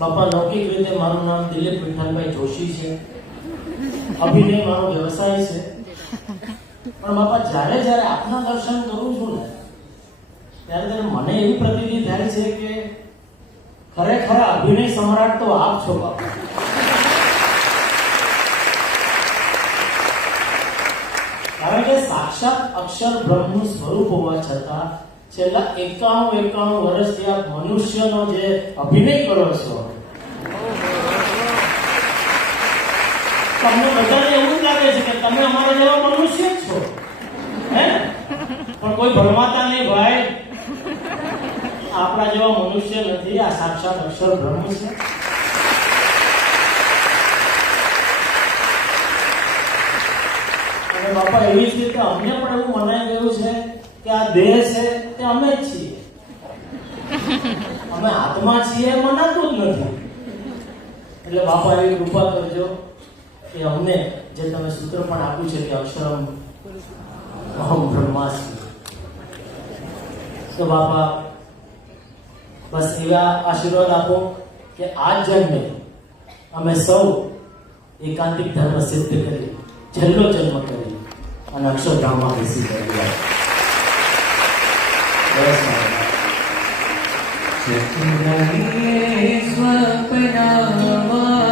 બાપા લૌકિક રીતે મારું નામ દિલીપ વિઠ્ઠલભાઈ જોશી છે, અભિનય મારો વ્યવસાય છે, પણ બાપા જ્યારે જ્યારે આપના દર્શન કરું છું ને ત્યારે મને એવી પ્રતીતિ થાય છે કે ખરેખર અભિનય સમ્રાટ તો આપ છો બાપા. કારણ કે સાક્ષાત અક્ષર બ્રહ્મનું સ્વરૂપ હોવા છતાં છેલ્લા 91 વર્ષથી આપ મનુષ્યનો જે અભિનય કરો છો, તમને બધાને એવું જ લાગે છે કે તમે અમારા જેવા મનુષ્ય જ છો, હે? પણ કોઈ ભરમાતા નહીં ભાઈ, આપણા જેવા મનુષ્ય નથી, આ સાક્ષાત અક્ષર બ્રહ્મ છે. અને બાપા એવી જ રીતે અમને પણ એવું મનાઈ ગયું છે કે આ દેહ છે તે અમે જ છીએ, અમે આત્મા છીએ મનાતું જ નથી. એટલે બાપા એવી કૃપા કરજો કે અમને જે તમે સૂત્ર પણ આપ્યું છે કે અક્ષરમ અહમ બ્રહ્માસ્મિ, તો બાપા બસ એવા આશીર્વાદ આપો કે આ જન્મે અમે સૌ એકાંતિક ધર્મ સિદ્ધ કરી, છેલ્લો જન્મ કરી અને અક્ષરધામમાં બેસી ગયા. સ્વપ્નામાં